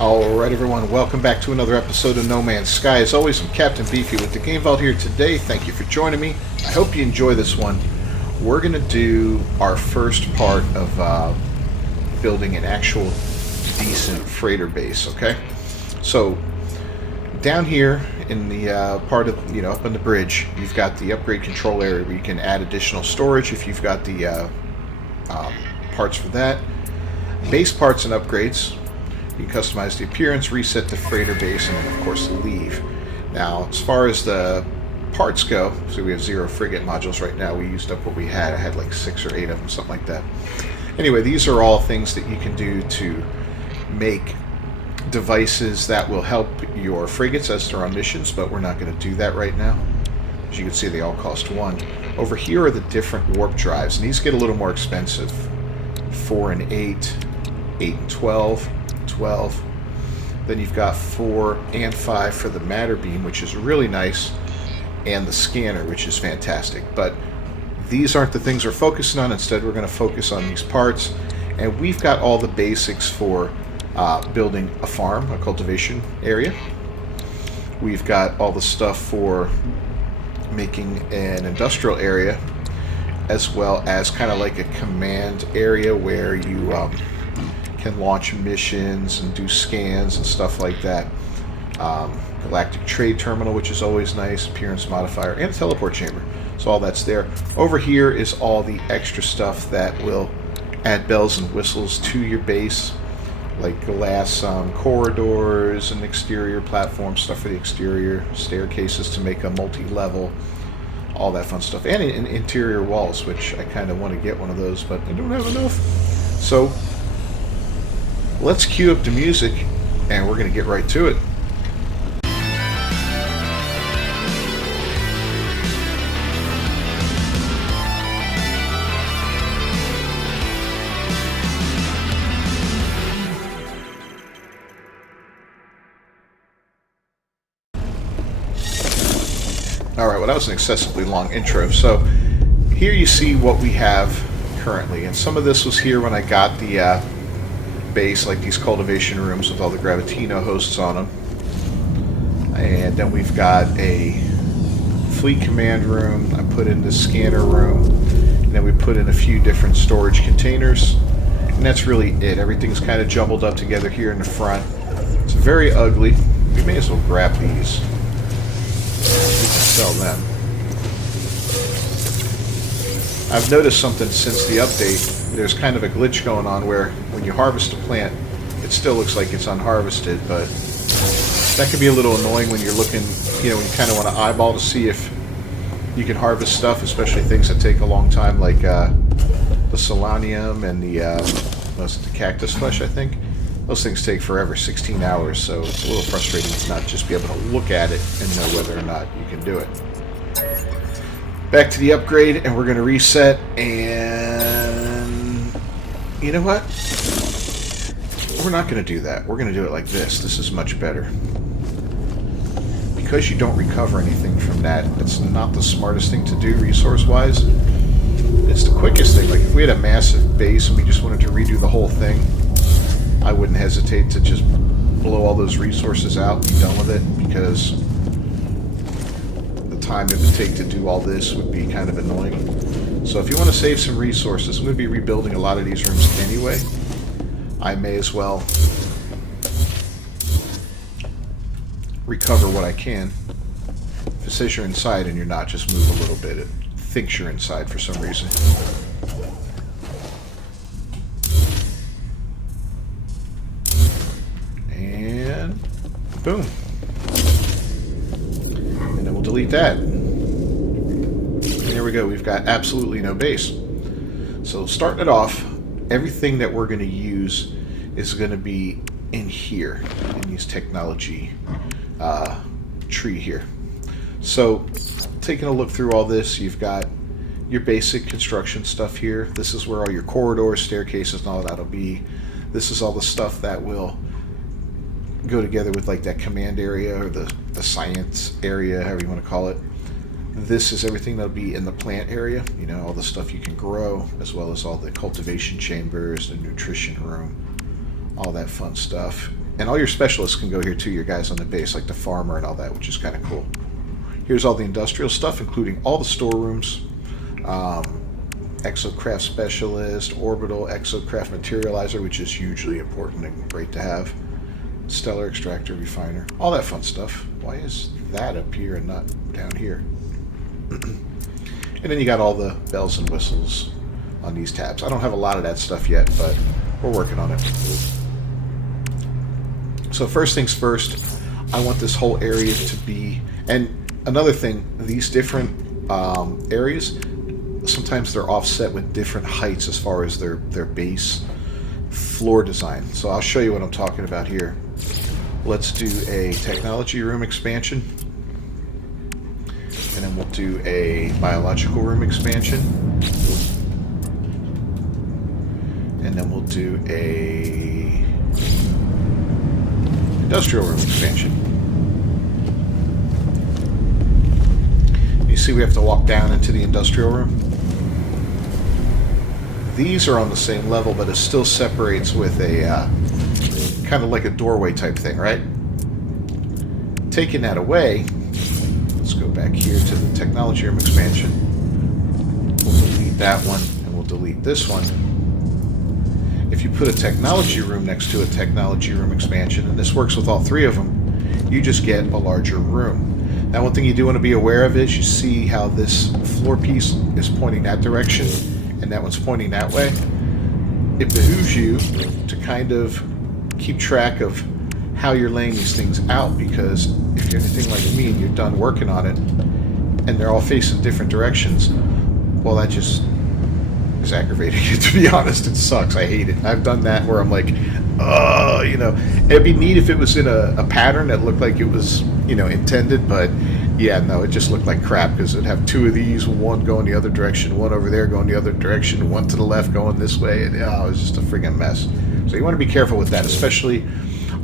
Alright everyone, welcome back to another episode of No Man's Sky. As always, I'm Captain Beefy with the Game Vault here today. Thank you for joining me. I hope you enjoy this one. We're going to do our first part of building an actual decent freighter base, okay? So, down here in the part of, up on the bridge, you've got the upgrade control area where you can add additional storage if you've got the parts for that. Base parts and upgrades. You can customize the appearance, reset the freighter base, and then of course leave. Now, as far as the parts go, so we have 0 frigate modules right now. We used up what we had. I had like 6 or 8 of them, something like that. Anyway, these are all things that you can do to make devices that will help your frigates as they're on missions, but we're not going to do that right now. As you can see, they all cost 1. Over here are the different warp drives, and these get a little more expensive. 4 and 8, 8 and 12. 12. Then you've got 4 and 5 for the matter beam, which is really nice, and the scanner, which is fantastic. But these aren't the things we're focusing on. Instead, we're going to focus on these parts, and we've got all the basics for building a farm, a cultivation area. We've got all the stuff for making an industrial area, as well as kind of like a command area where you can launch missions and do scans and stuff like that. Galactic trade terminal, which is always nice, appearance modifier, and a teleport chamber. So all that's there. Over here is all the extra stuff that will add bells and whistles to your base, like glass corridors and exterior platforms, stuff for the exterior, staircases to make a multi-level, all that fun stuff, and interior walls, which I kind of want to get one of those, but I don't have enough. So let's cue up the music, and we're going to get right to it. Alright, well that was an excessively long intro. So here you see what we have currently, and some of this was here when I got the base, like these cultivation rooms with all the Gravitino hosts on them. And then we've got a fleet command room. I put in the scanner room, and then we put in a few different storage containers, and that's really it. Everything's kind of jumbled up together here in the front. It's very ugly. We may as well grab these. We can sell them. I've noticed something since the update. There's kind of a glitch going on where when you harvest a plant, it still looks like it's unharvested, but that can be a little annoying when you're looking, when you kind of want to eyeball to see if you can harvest stuff, especially things that take a long time, like the selenium and the cactus flesh, I think. Those things take forever, 16 hours, so it's a little frustrating to not just be able to look at it and know whether or not you can do it. Back to the upgrade, and we're going to reset, and you know what? We're not going to do that. We're going to do it like this. This is much better. Because you don't recover anything from that, it's not the smartest thing to do resource-wise. It's the quickest thing. Like if we had a massive base and we just wanted to redo the whole thing, I wouldn't hesitate to just blow all those resources out and be done with it, because the time it would take to do all this would be kind of annoying. So if you want to save some resources, I'm going to be rebuilding a lot of these rooms anyway. I may as well recover what I can. If it says you're inside and you're not, just move a little bit. It thinks you're inside for some reason. And boom. And then we'll delete that. And here we go. We've got absolutely no base. So starting it off, everything that we're going to use is going to be in here, in these technology tree here. So taking a look through all this, you've got your basic construction stuff here. This is where all your corridors, staircases, and all that'll be. This is all the stuff that will go together with like that command area or the science area, however you want to call it. This is everything that'll be in the plant area, all the stuff you can grow, as well as all the cultivation chambers, the nutrition room, all that fun stuff. And all your specialists can go here too, your guys on the base, like the farmer and all that, which is kind of cool. Here's all the industrial stuff, including all the storerooms. Exocraft Specialist, Orbital Exocraft Materializer, which is hugely important and great to have. Stellar Extractor Refiner, all that fun stuff. Why is that up here and not down here? And then you got all the bells and whistles on these tabs. I don't have a lot of that stuff yet, but we're working on it. So first things first, I want this whole area to be, and another thing, these different areas, sometimes they're offset with different heights as far as their base floor design. So I'll show you what I'm talking about here. Let's do a technology room expansion. And then we'll do a biological room expansion. And then we'll do a industrial room expansion. You see we have to walk down into the industrial room. These are on the same level, but it still separates with a kind of like a doorway type thing, right? Taking that away, let's go back here to the technology room expansion. We'll delete that one, and we'll delete this one. If you put a technology room next to a technology room expansion, and this works with all three of them, you just get a larger room. Now, one thing you do want to be aware of is you see how this floor piece is pointing that direction, and that one's pointing that way. It behooves you to kind of keep track of how you're laying these things out, because if you're anything like me and you're done working on it and they're all facing different directions, well, that just is aggravating. To be honest, it sucks. I hate it. I've done that where I'm like, you know, it'd be neat if it was in a pattern that looked like it was, you know, intended, but yeah, no, it just looked like crap, because it'd have two of these, one going the other direction, one over there going the other direction, one to the left going this way, and it was just a friggin' mess. So you want to be careful with that, especially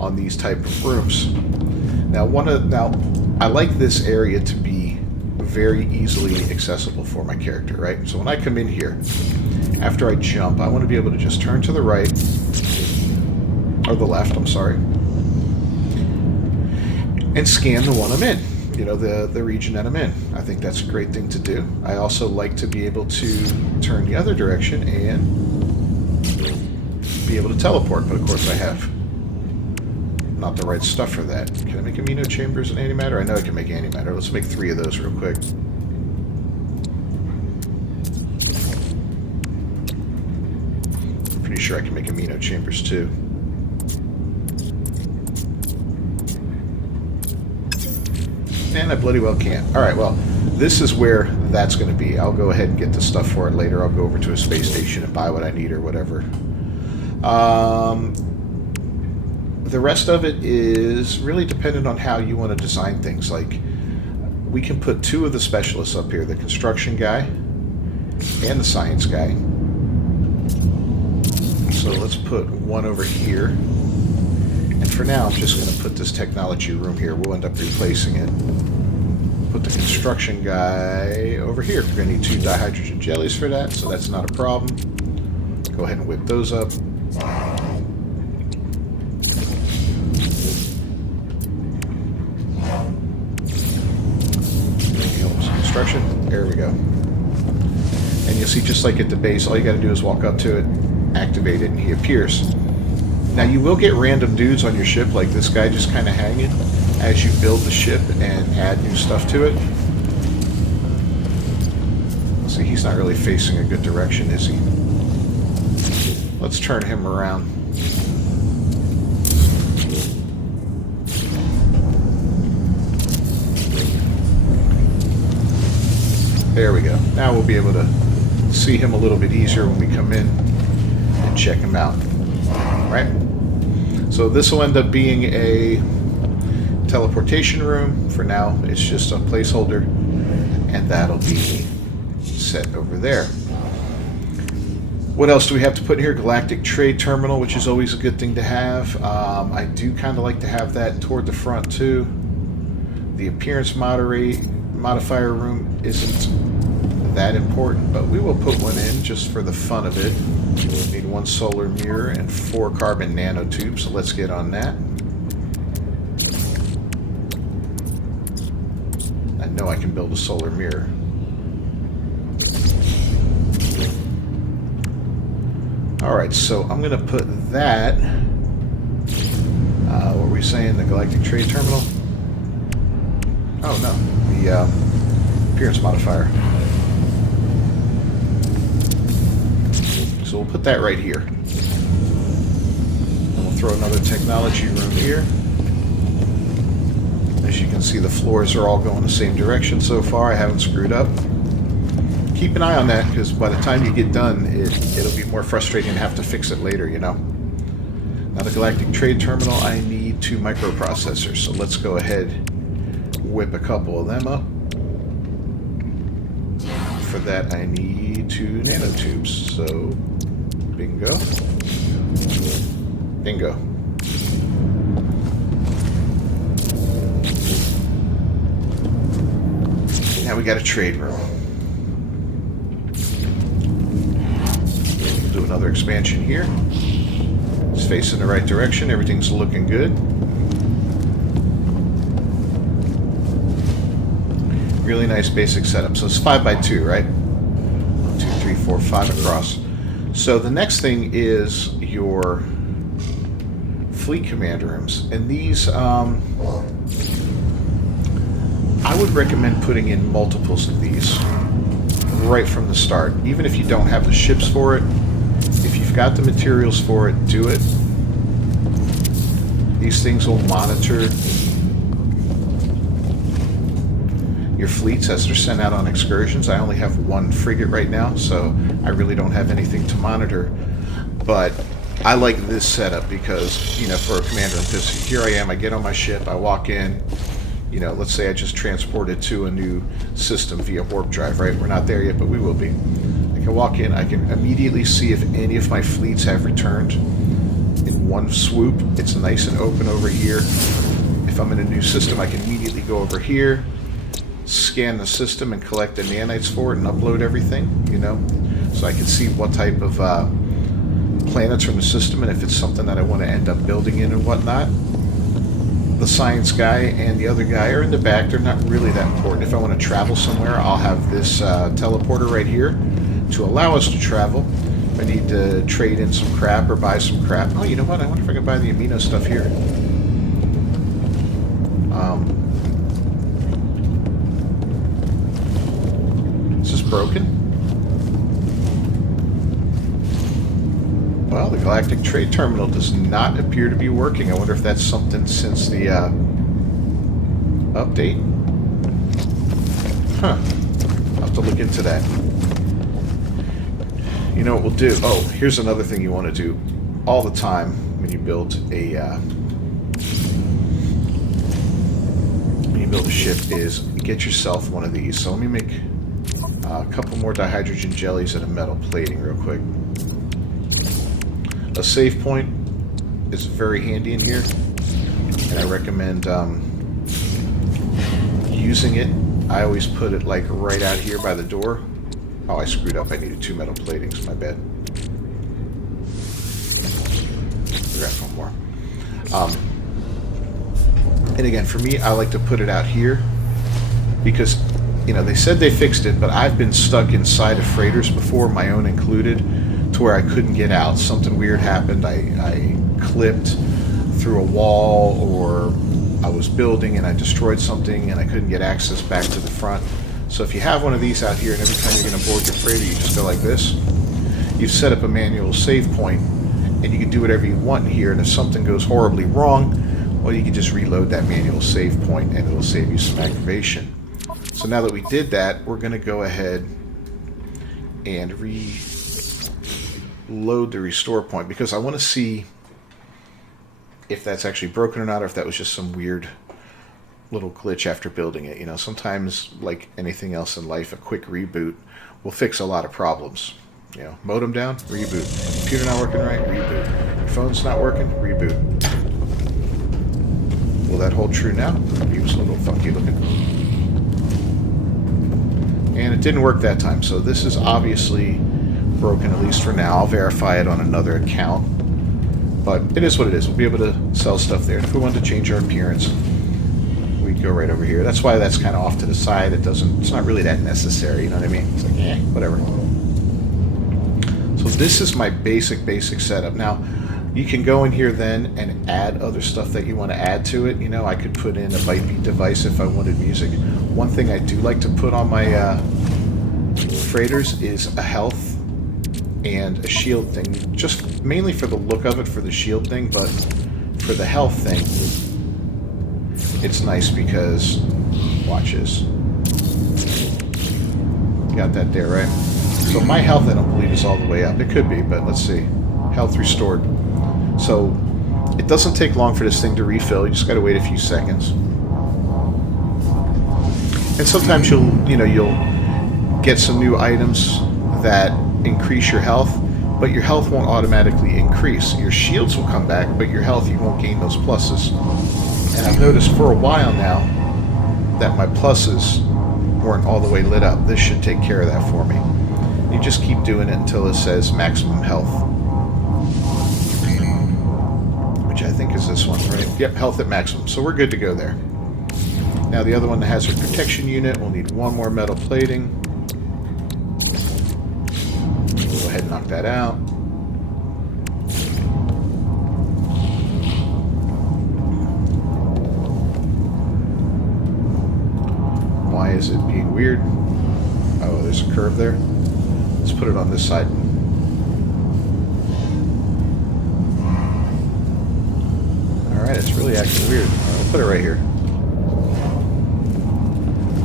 on these type of rooms. Now, I like this area to be very easily accessible for my character, right? So when I come in here, after I jump, I want to be able to just turn to the right, or the left, I'm sorry, and scan the one I'm in, you know, the region that I'm in. I think that's a great thing to do. I also like to be able to turn the other direction and be able to teleport, but of course I have not the right stuff for that. Can I make amino chambers and antimatter? I know I can make antimatter. Let's make 3 of those real quick. Pretty sure I can make amino chambers too. And I bloody well can. Alright, well, this is where that's going to be. I'll go ahead and get the stuff for it later. I'll go over to a space station and buy what I need or whatever. The rest of it is really dependent on how you want to design things. Like, we can put 2 of the specialists up here, the construction guy and the science guy. So let's put one over here. And for now, I'm just going to put this technology room here. We'll end up replacing it. Put the construction guy over here. We're going to need 2 dihydrogen jellies for that, so that's not a problem. Go ahead and whip those up. Construction. There we go. And you'll see, just like at the base, all you got to do is walk up to it, activate it, and he appears. Now, you will get random dudes on your ship, like this guy just kind of hanging, as you build the ship and add new stuff to it. See, he's not really facing a good direction, is he? Let's turn him around. There we go. Now we'll be able to see him a little bit easier when we come in and check him out. Right? So this will end up being a teleportation room. For now, it's just a placeholder, and that'll be set over there. What else do we have to put in here? Galactic Trade Terminal, which is always a good thing to have. I do kind of like to have that toward the front too. The appearance modifier room isn't that important, but we will put one in just for the fun of it. We need 1 solar mirror and 4 carbon nanotubes, so let's get on that. know I can build a solar mirror. Alright, so I'm going to put that... what were we saying? The Galactic Trade Terminal? Oh, no. The appearance modifier. So we'll put that right here. And we'll throw another technology room here. As you can see, the floors are all going the same direction so far. I haven't screwed up. Keep an eye on that, because by the time you get done, it'll be more frustrating to have to fix it later, you know. Now the Galactic Trade Terminal, I need 2 microprocessors, so let's go ahead, whip a couple of them up. For that, I need 2 nanotubes, so bingo. Bingo. Now we got a trade room. We'll do another expansion here. It's facing the right direction. Everything's looking good. Really nice basic setup. So it's 5x2, right? 1, 2, 3, 4, 5 across. So the next thing is your fleet command rooms. And these, I would recommend putting in multiples of these right from the start. Even if you don't have the ships for it, if you've got the materials for it, do it. These things will monitor your fleets as they're sent out on excursions. I only have 1 frigate right now, so I really don't have anything to monitor. But I like this setup because, you know, for a commander, because here I am, I get on my ship, I walk in, you know, let's say I just transported to a new system via warp drive, right? We're not there yet, but we will be. I can walk in, I can immediately see if any of my fleets have returned in one swoop. It's nice and open over here. If I'm in a new system, I can immediately go over here, scan the system and collect the nanites for it and upload everything, you know? So I can see what type of planets from the system and if it's something that I want to end up building in and whatnot. The science guy and the other guy are in the back. They're not really that important. If I want to travel somewhere, I'll have this teleporter right here to allow us to travel. If I need to trade in some crap or buy some crap. Oh, you know what? I wonder if I can buy the amino stuff here. Is this broken? Well, the Galactic Trade Terminal does not appear to be working. I wonder if that's something since the update. Huh. I'll have to look into that. You know what we'll do? Oh, here's another thing you want to do all the time when you build a ship is get yourself one of these. So let me make a couple more dihydrogen jellies and a metal plating real quick. A save point is very handy in here, and I recommend using it. I always put it like right out here by the door. Oh, I screwed up. I needed 2 metal platings. My bad. Forgot one more. And again, for me, I like to put it out here because, you know, they said they fixed it, but I've been stuck inside of freighters before, my own included, to where I couldn't get out. Something weird happened. I clipped through a wall, or I was building and I destroyed something and I couldn't get access back to the front. So if you have one of these out here and every time you're going to board your freighter, you just go like this, you've set up a manual save point and you can do whatever you want in here, and if something goes horribly wrong, well, you can just reload that manual save point and it'll save you some aggravation. So now that we did that, we're going to go ahead and reload the restore point, because I want to see if that's actually broken or not, or if that was just some weird little glitch after building it. You know, sometimes, like anything else in life, a quick reboot will fix a lot of problems. You know, modem down, reboot. Computer not working right, reboot. Your phone's not working, reboot. Will that hold true now? He was a little funky looking. And it didn't work that time, so this is obviously broken, at least for now. I'll verify it on another account. But it is what it is. We'll be able to sell stuff there. If we wanted to change our appearance, we go right over here. That's why that's kind of off to the side. It's not really that necessary, you know what I mean? It's like, whatever. So this is my basic setup. Now, you can go in here then and add other stuff that you want to add to it. You know, I could put in a byte device if I wanted music. One thing I do like to put on my freighters is a health and a shield thing, just mainly for the look of it, for the shield thing, but for the health thing, it's nice because, watch this. Got that there, right? So my health, I don't believe, is all the way up. It could be, but let's see. Health restored. So it doesn't take long for this thing to refill. You just got to wait a few seconds. And sometimes you'll get some new items that increase your health, but your health won't automatically increase. Your shields will come back, but your health, you won't gain those pluses. And I've noticed for a while now that my pluses weren't all the way lit up. This should take care of that for me. You just keep doing it until it says maximum health, which I think is this one, right? Yep, health at maximum. So we're good to go there. Now the other one, the hazard protection unit, we'll need one more metal plating. Go ahead and knock that out. Why is it being weird? Oh, there's a curve there. Let's put it on this side. Alright, it's really acting weird. I'll put it right here.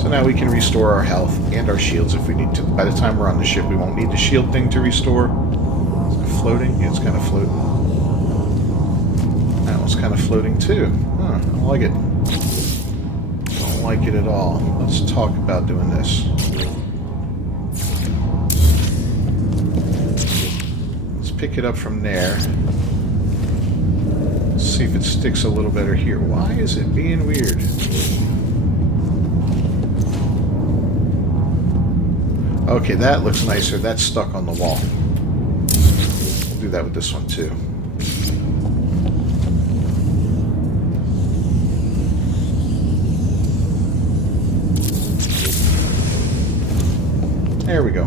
So now we can restore our health and our shields if we need to. By the time we're on the ship, we won't need the shield thing to restore. Is it floating? Yeah, it's kind of floating. That one's kind of floating too. Huh, I don't like it. Don't like it at all. Let's talk about doing this. Let's pick it up from there. Let's see if it sticks a little better here. Why is it being weird? Okay, that looks nicer. That's stuck on the wall. We'll do that with this one too. There we go.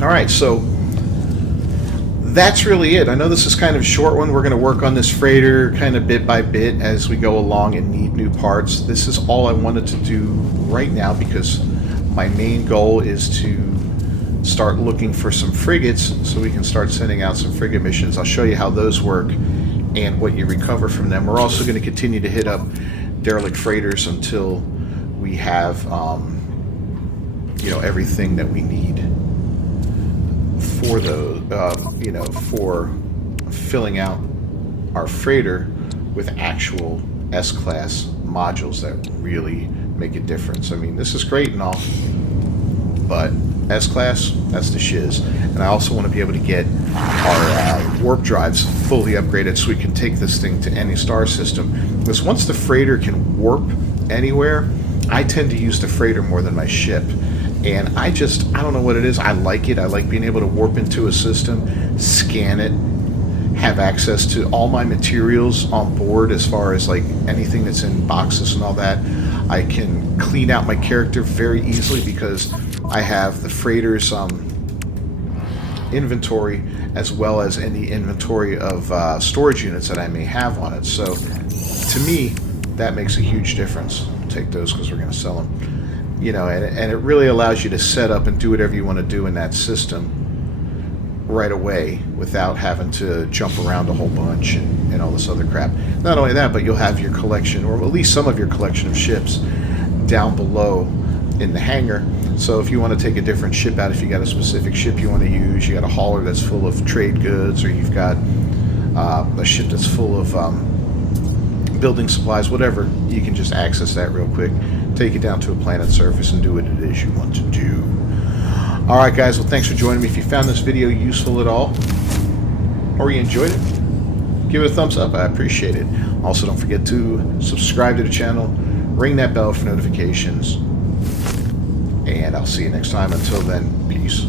Alright, so that's really it. I know this is kind of a short one. We're going to work on this freighter kind of bit by bit as we go along and need new parts. This is all I wanted to do right now because my main goal is to start looking for some frigates so we can start sending out some frigate missions. I'll show you how those work and what you recover from them. We're also going to continue to hit up derelict freighters until we have everything that we need for those, for filling out our freighter with actual S-class modules that really make a difference. I mean, this is great and all, but S-class, that's the shiz. And I also want to be able to get our warp drives fully upgraded so we can take this thing to any star system. Because once the freighter can warp anywhere, I tend to use the freighter more than my ship. And I don't know what it is. I like it. I like being able to warp into a system, scan it, have access to all my materials on board as far as like anything that's in boxes and all that. I can clean out my character very easily because I have the freighter's inventory as well as any inventory of storage units that I may have on it. So to me, that makes a huge difference. I'll take those because we're going to sell them. And it really allows you to set up and do whatever you want to do in that system right away without having to jump around a whole bunch and all this other crap. Not only that, but you'll have your collection, or at least some of your collection of ships down below in the hangar. So if you want to take a different ship out, if you got a specific ship you want to use, you got a hauler that's full of trade goods, or you've got a ship that's full of building supplies, whatever, you can just access that real quick, take it down to a planet surface and do what it is you want to do. Alright guys, well thanks for joining me. If you found this video useful at all, or you enjoyed it, give it a thumbs up. I appreciate it. Also, don't forget to subscribe to the channel, ring that bell for notifications, and I'll see you next time. Until then, peace.